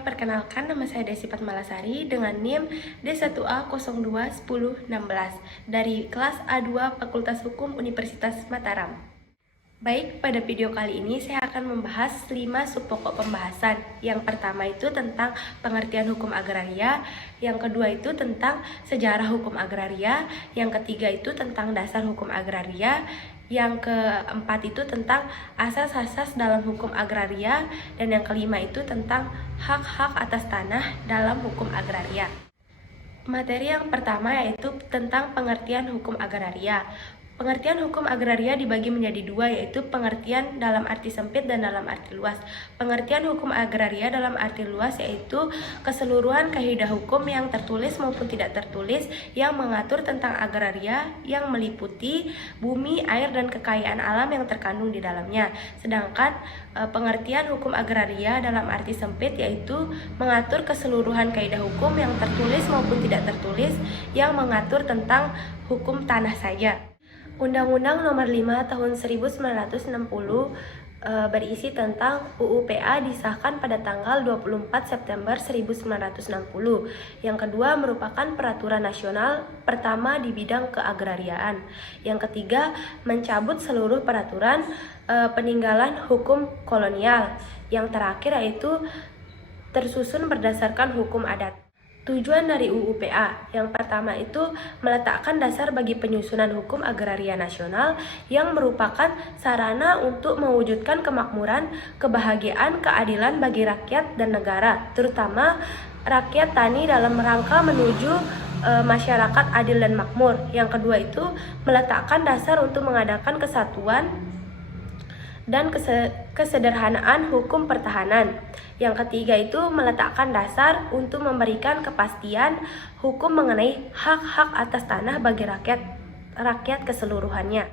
perkenalkan nama saya Desi Fatmalasari dengan NIM D1A021016 dari kelas A2 Fakultas Hukum Universitas Mataram. Baik, pada video kali ini saya akan membahas 5 subpokok pembahasan. Yang pertama itu tentang pengertian hukum agraria, yang kedua itu tentang sejarah hukum agraria, yang ketiga itu tentang dasar hukum agraria, yang keempat itu tentang asas-asas dalam hukum agraria, dan yang kelima itu tentang hak-hak atas tanah dalam hukum agraria. Materi yang pertama yaitu tentang pengertian hukum agraria. Pengertian hukum agraria dibagi menjadi dua, yaitu pengertian dalam arti sempit dan dalam arti luas. Pengertian hukum agraria dalam arti luas yaitu keseluruhan kaidah hukum yang tertulis maupun tidak tertulis yang mengatur tentang agraria yang meliputi bumi, air, dan kekayaan alam yang terkandung di dalamnya. Sedangkan pengertian hukum agraria dalam arti sempit yaitu mengatur keseluruhan kaidah hukum yang tertulis maupun tidak tertulis yang mengatur tentang hukum tanah saja. Undang-Undang Nomor 5 Tahun 1960 berisi tentang UU PA disahkan pada tanggal 24 September 1960. Yang kedua merupakan peraturan nasional pertama di bidang keagrariaan. Yang ketiga mencabut seluruh peraturan peninggalan hukum kolonial. Yang terakhir yaitu tersusun berdasarkan hukum adat. Tujuan dari UU PA yang pertama itu meletakkan dasar bagi penyusunan hukum agraria nasional yang merupakan sarana untuk mewujudkan kemakmuran, kebahagiaan, keadilan bagi rakyat dan negara, terutama rakyat tani dalam rangka menuju masyarakat adil dan makmur. Yang kedua itu meletakkan dasar untuk mengadakan kesatuan dan kesederhanaan hukum pertahanan. Yang ketiga itu meletakkan dasar untuk memberikan kepastian hukum mengenai hak-hak atas tanah bagi rakyat keseluruhannya.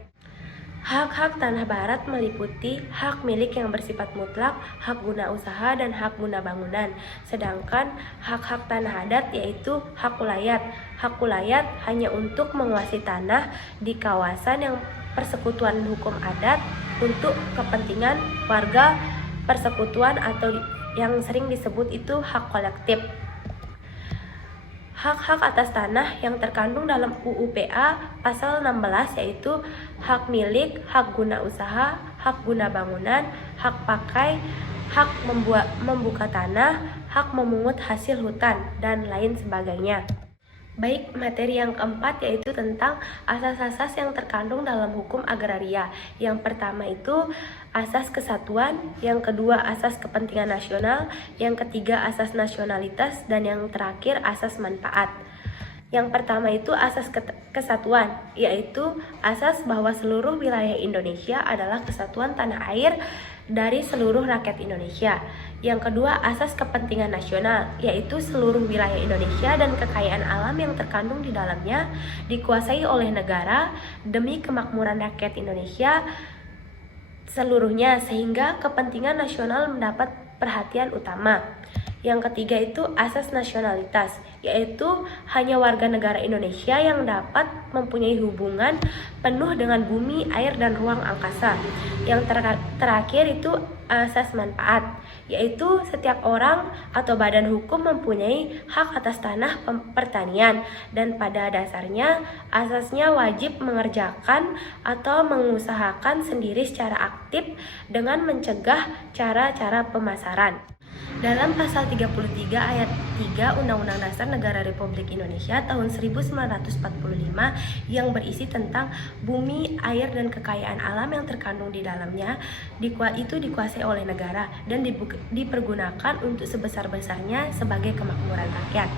Hak-hak tanah barat meliputi hak milik yang bersifat mutlak, hak guna usaha, dan hak guna bangunan. Sedangkan hak-hak tanah adat yaitu hak ulayat. Hak ulayat hanya untuk menguasai tanah di kawasan yang persekutuan hukum adat untuk kepentingan warga persekutuan atau yang sering disebut itu hak kolektif. Hak-hak atas tanah yang terkandung dalam UU PA pasal 16 yaitu hak milik, hak guna usaha, hak guna bangunan, hak pakai, hak membuka tanah, hak memungut hasil hutan, dan lain sebagainya. Baik, materi yang keempat yaitu tentang asas-asas yang terkandung dalam hukum agraria. Yang pertama itu asas kesatuan, yang kedua asas kepentingan nasional, yang ketiga asas nasionalitas, dan yang terakhir asas manfaat. Yang pertama itu asas kesatuan, yaitu asas bahwa seluruh wilayah Indonesia adalah kesatuan tanah air dari seluruh rakyat Indonesia. Yang kedua asas kepentingan nasional, yaitu seluruh wilayah Indonesia dan kekayaan alam yang terkandung di dalamnya dikuasai oleh negara demi kemakmuran rakyat Indonesia seluruhnya, sehingga kepentingan nasional mendapat perhatian utama. Yang ketiga itu asas nasionalitas, yaitu hanya warga negara Indonesia yang dapat mempunyai hubungan penuh dengan bumi, air, dan ruang angkasa. Yang terakhir itu asas manfaat, yaitu setiap orang atau badan hukum mempunyai hak atas tanah pertanian dan pada dasarnya asasnya wajib mengerjakan atau mengusahakan sendiri secara aktif dengan mencegah cara-cara pemasaran. Dalam pasal 33 ayat 3 Undang-Undang Dasar Negara Republik Indonesia tahun 1945 yang berisi tentang bumi, air, dan kekayaan alam yang terkandung di dalamnya itu dikuasai oleh negara dan dipergunakan untuk sebesar-besarnya sebagai kemakmuran rakyat.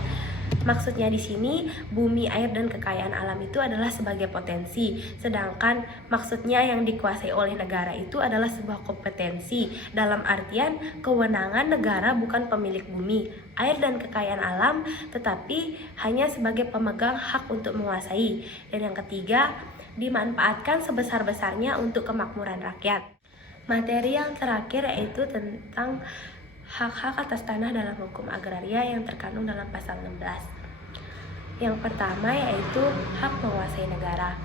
Maksudnya di sini bumi, air, dan kekayaan alam itu adalah sebagai potensi, sedangkan maksudnya yang dikuasai oleh negara itu adalah sebuah kompetensi dalam artian kewenangan negara bukan pemilik bumi, air, dan kekayaan alam, tetapi hanya sebagai pemegang hak untuk menguasai. Dan yang ketiga, dimanfaatkan sebesar-besarnya untuk kemakmuran rakyat. Materi yang terakhir yaitu tentang hak-hak atas tanah dalam hukum agraria yang terkandung dalam pasal 16. Yang pertama yaitu hak menguasai negara.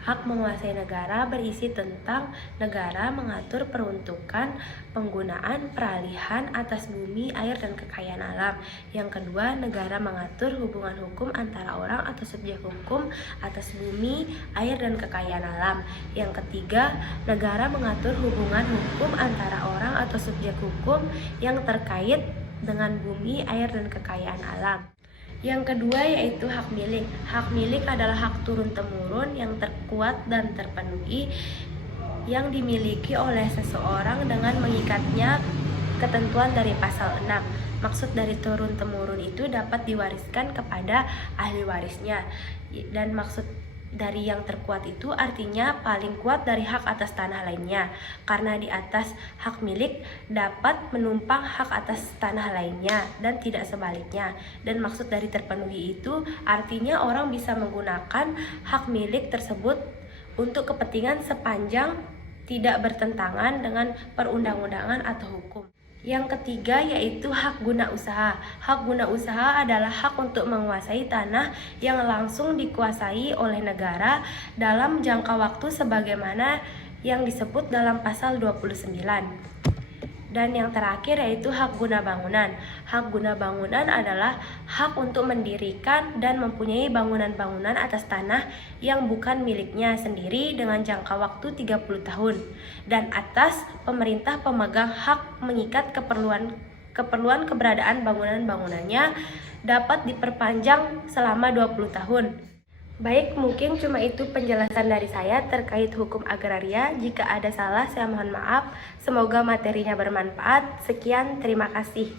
Hak menguasai negara berisi tentang negara mengatur peruntukan, penggunaan, peralihan atas bumi, air, dan kekayaan alam. Yang kedua, negara mengatur hubungan hukum antara orang atau subjek hukum atas bumi, air, dan kekayaan alam. Yang ketiga, negara mengatur hubungan hukum antara orang atau subjek hukum yang terkait dengan bumi, air, dan kekayaan alam. Yang kedua yaitu hak milik. Hak milik adalah hak turun-temurun yang terkuat dan terpenuhi yang dimiliki oleh seseorang dengan mengikatnya ketentuan dari pasal 6. Maksud dari turun-temurun itu dapat diwariskan kepada ahli warisnya. Dan maksud dari yang terkuat itu artinya paling kuat dari hak atas tanah lainnya, karena di atas hak milik dapat menumpang hak atas tanah lainnya dan tidak sebaliknya. Dan maksud dari terpenuhi itu artinya orang bisa menggunakan hak milik tersebut untuk kepentingan sepanjang tidak bertentangan dengan perundang-undangan atau hukum. Yang ketiga yaitu hak guna usaha. Hak guna usaha adalah hak untuk menguasai tanah yang langsung dikuasai oleh negara dalam jangka waktu sebagaimana yang disebut dalam pasal 29. Dan yang terakhir yaitu hak guna bangunan. Hak guna bangunan adalah hak untuk mendirikan dan mempunyai bangunan-bangunan atas tanah yang bukan miliknya sendiri dengan jangka waktu 30 tahun. Dan atas pemerintah pemegang hak mengikat keperluan keberadaan bangunan-bangunannya dapat diperpanjang selama 20 tahun. Baik, mungkin cuma itu penjelasan dari saya terkait hukum agraria. Jika ada salah, saya mohon maaf. Semoga materinya bermanfaat. Sekian, terima kasih.